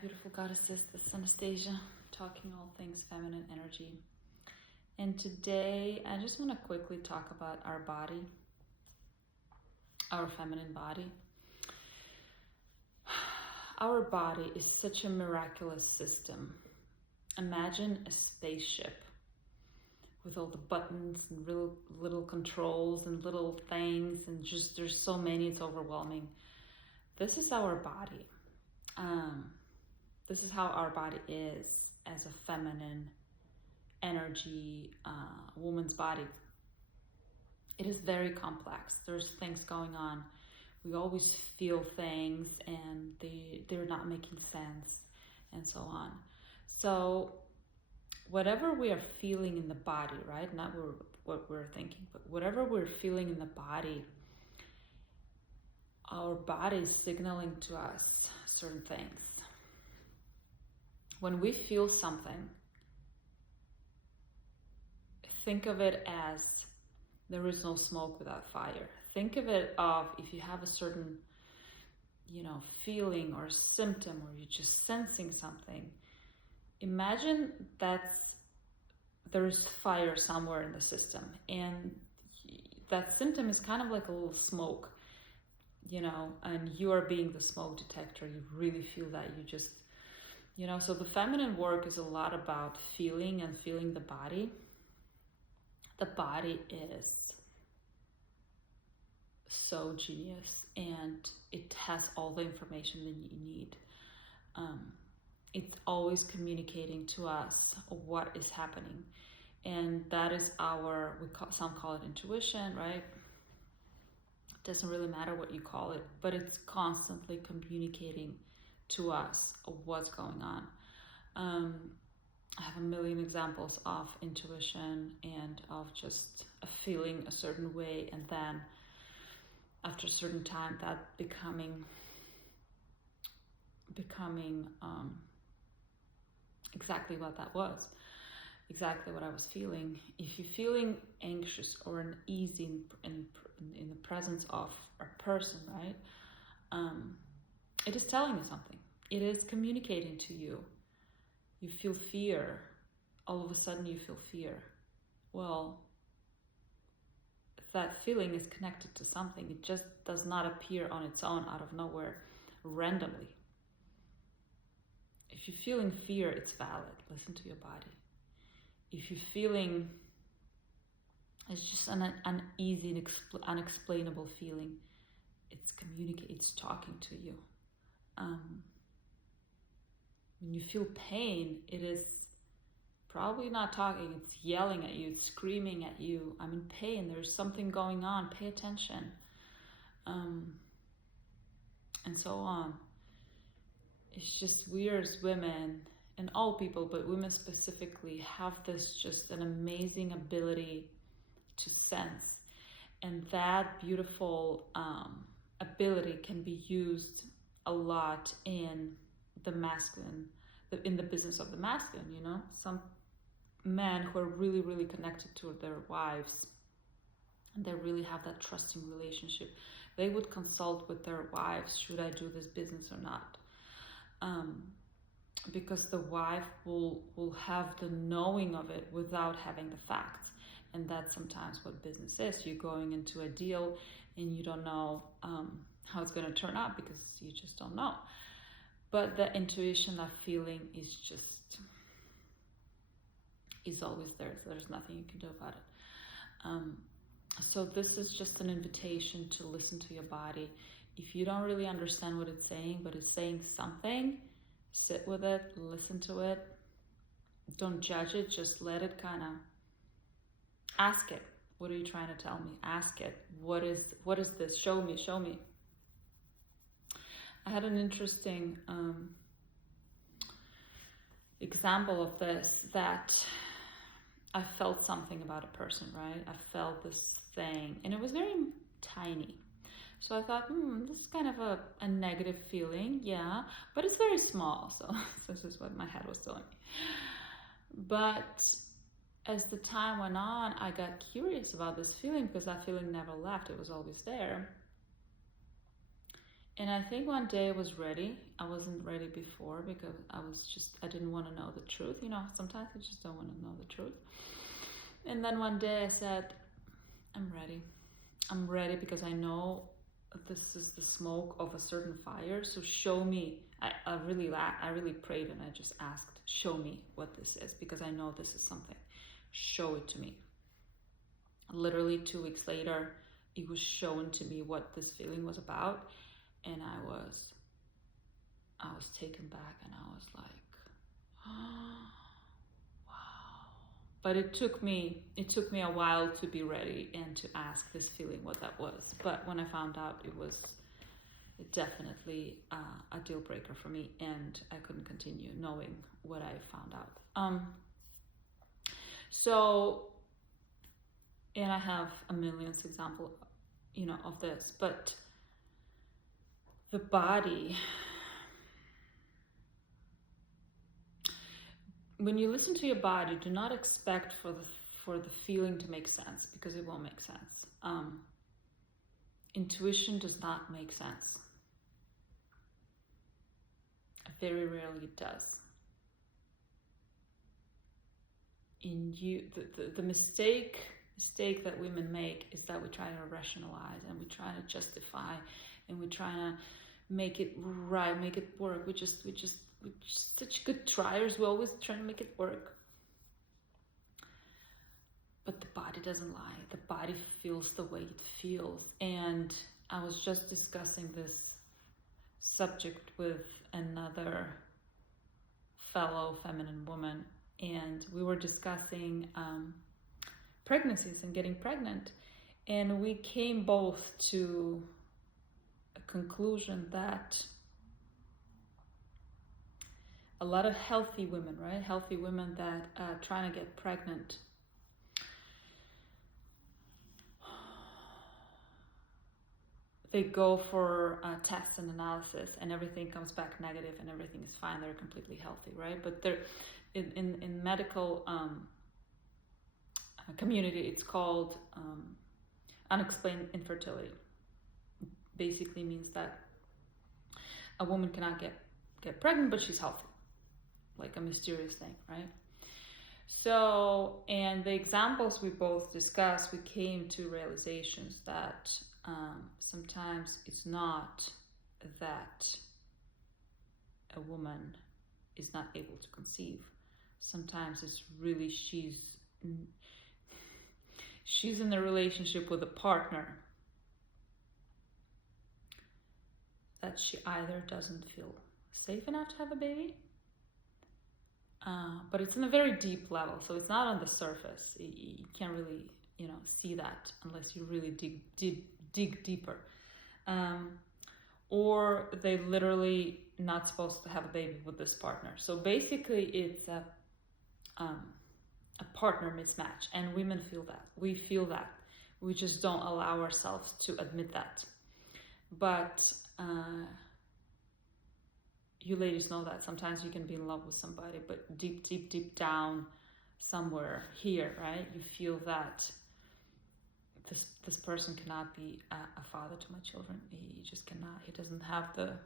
Beautiful goddesses, this is Anastasia, talking all things feminine energy. And today I just want to quickly talk about our body, our feminine body. Our body is such a miraculous system. Imagine a spaceship with all the buttons and little controls and little things, and just there's so many, it's overwhelming. This is our body. This is how our body is as a feminine energy, woman's body. It is very complex. There's things going on. We always feel things and they're not making sense and so on. So whatever we are feeling in the body, right? Not what we're thinking, but whatever we're feeling in the body, our body is signaling to us certain things. When we feel something, think of it as there is no smoke without fire. Think of it of if you have a certain, feeling or symptom, or you're just sensing something. Imagine there's fire somewhere in the system, and that symptom is kind of like a little smoke, and you are being the smoke detector. You really feel that. You just, so the feminine work is a lot about feeling and feeling the body. The body is so genius, and it has all the information that you need. It's always communicating to us what is happening, and that is some call it intuition, right? It doesn't really matter what you call it, but it's constantly communicating to us what's going on. I have a million examples of intuition and of just feeling a certain way, and then after a certain time that becoming exactly what that was, exactly what I was feeling. If you're feeling anxious or uneasy in the presence of a person, right, it is telling you something. It is communicating to you. You feel fear. All of a sudden you feel fear. Well, that feeling is connected to something. It just does not appear on its own out of nowhere randomly. If you're feeling fear, it's valid. Listen to your body. If you're feeling it's just an uneasy, unexplainable feeling, it's talking to you. When you feel pain, it is probably not talking, it's yelling at you, it's screaming at you. I'm in pain, there's something going on, pay attention. And so on. It's just we as women, and all people, but women specifically, have this just an amazing ability to sense. And that beautiful ability can be used a lot in the masculine, in the business of the masculine, Some men who are really, really connected to their wives, and they really have that trusting relationship, they would consult with their wives, should I do this business or not? Because the wife will have the knowing of it without having the facts. And that's sometimes what business is. You're going into a deal and you don't know how it's going to turn out because you just don't know. But the intuition, that feeling is always there. So there's nothing you can do about it. So this is just an invitation to listen to your body. If you don't really understand what it's saying, but it's saying something, sit with it, listen to it. Don't judge it, just let it kind of ask it. What are you trying to tell me? Ask it. What is this? Show me. I had an interesting example of this, that I felt something about a person, right? I felt this thing, and it was very tiny. So I thought, this is kind of a negative feeling, yeah, but it's very small. So this is what my head was telling me. But as the time went on, I got curious about this feeling because that feeling never left. It was always there. And I think one day I was ready I wasn't ready before because I didn't want to know the truth. Sometimes I just don't want to know the truth. And then one day I said, I'm ready. I'm ready because I know this is the smoke of a certain fire. So show me. I really prayed and I just asked, show me what this is, because I know this is something. Show it to me. Literally 2 weeks later, it was shown to me what this feeling was about, and I was taken back, and I was like, oh, wow. But it took me a while to be ready and to ask this feeling what that was. But when I found out, it was definitely a deal breaker for me, and I couldn't continue knowing what I found out. And I have a millionth example, of this, but the body, when you listen to your body, do not expect for the feeling to make sense, because it won't make sense. Intuition does not make sense. Very rarely it does. The mistake that women make is that we try to rationalize and we try to justify and we try to make it right, make it work. We're just such good triers. We always try to make it work. But the body doesn't lie. The body feels the way it feels. And I was just discussing this subject with another fellow feminine woman, and we were discussing pregnancies and getting pregnant, and we came both to a conclusion that a lot of healthy women that are trying to get pregnant, they go for tests and analysis, and everything comes back negative, and everything is fine. They're completely healthy, right? But they're in medical community, it's called unexplained infertility. Basically means that a woman cannot get pregnant, but she's healthy, like a mysterious thing, right? So, and the examples we both discussed, we came to realizations that sometimes it's not that a woman is not able to conceive. Sometimes it's really she's in a relationship with a partner that she either doesn't feel safe enough to have a baby, but it's in a very deep level, so it's not on the surface. You can't really, see that unless you really dig deeper. Or they literally not supposed to have a baby with this partner. So basically, it's a partner mismatch, and women feel that. We feel that. We just don't allow ourselves to admit that. But you ladies know that sometimes you can be in love with somebody, but deep down somewhere here, right, you feel that this person cannot be a father to my children. He just cannot. He doesn't have the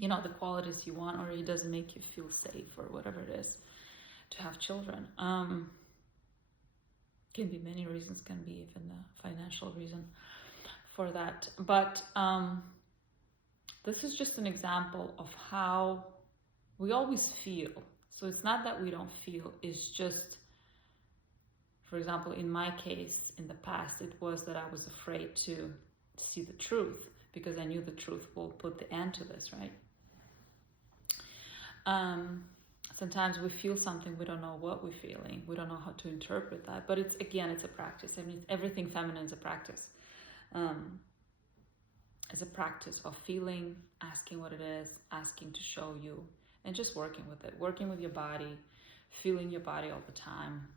the qualities you want, or he doesn't make you feel safe, or whatever it is to have children. Can be many reasons, can be even a financial reason for that. But this is just an example of how we always feel. So it's not that we don't feel, it's just, for example, in my case, in the past, it was that I was afraid to see the truth, because I knew the truth will put the end to this, right? Sometimes we feel something, we don't know what we're feeling, we don't know how to interpret that, but it's a practice. I mean, everything feminine is a practice. It's a practice of feeling, asking what it is, asking to show you, and just working with it, working with your body, feeling your body all the time.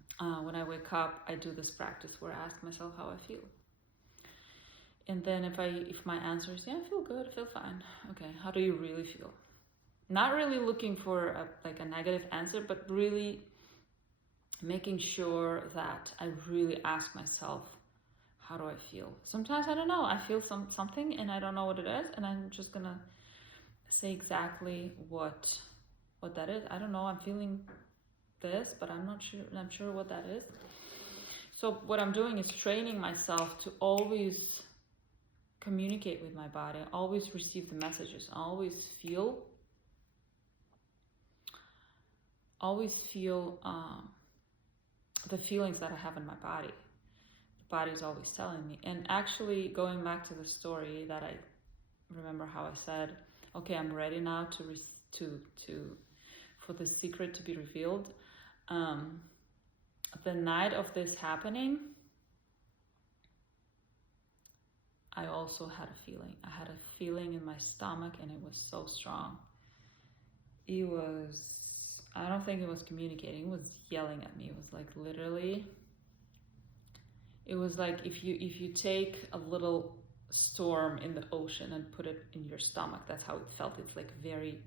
When I wake up, I do this practice where I ask myself how I feel. And then if my answer is, yeah, I feel good, I feel fine. Okay, how do you really feel? Not really looking for a negative answer, but really making sure that I really ask myself, how do I feel? Sometimes I don't know. I feel something and I don't know what it is, and I'm just gonna say exactly what that is. I don't know, I'm feeling this, but I'm not sure, I'm sure what that is. So what I'm doing is training myself to always communicate with my body, always receive the messages, always feel the feelings that I have in my body. The body is always telling me. And actually, going back to the story that I remember how I said, okay, I'm ready now for the secret to be revealed. The night of this happening, I also had a feeling. I had a feeling in my stomach, and it was so strong. It was, I don't think it was communicating, it was yelling at me. It was like literally, it was like if you take a little storm in the ocean and put it in your stomach, that's how it felt. It's like very,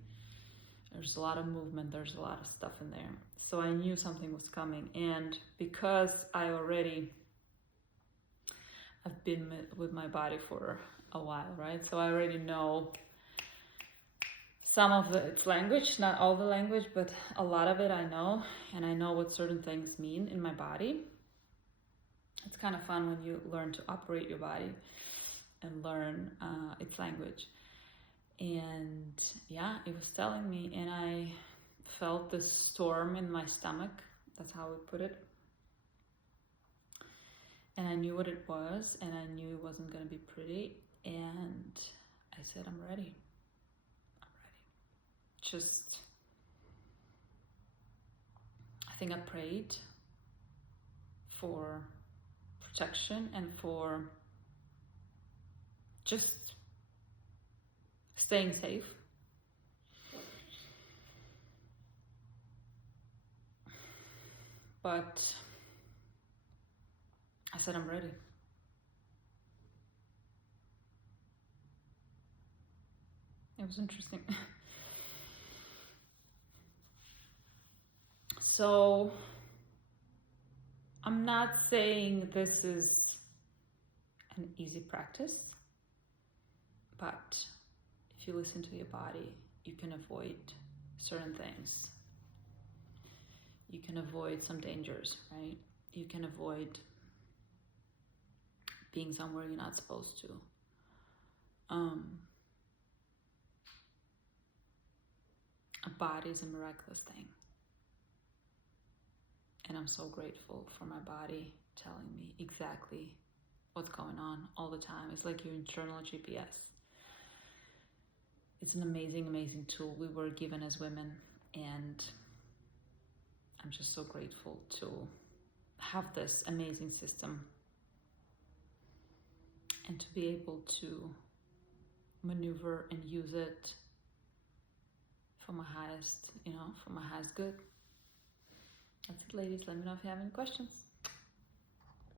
there's a lot of movement, there's a lot of stuff in there. So I knew something was coming. And because I've been with my body for a while, right? So I already know some of its language, not all the language, but a lot of it I know. And I know what certain things mean in my body. It's kind of fun when you learn to operate your body and learn its language. And yeah, it was telling me, and I felt this storm in my stomach. That's how I put it. And I knew what it was, and I knew it wasn't going to be pretty. And I said, I'm ready. I'm ready. Just, I think I prayed for protection and for just staying safe. But I said, I'm ready. It was interesting. So I'm not saying this is an easy practice, but if you listen to your body, you can avoid certain things. You can avoid some dangers, right? You can avoid being somewhere you're not supposed to. A body is a miraculous thing. And I'm so grateful for my body telling me exactly what's going on all the time. It's like your internal GPS. It's an amazing, amazing tool we were given as women, and I'm just so grateful to have this amazing system and to be able to maneuver and use it for my highest, for my highest good. That's it, ladies. Let me know if you have any questions.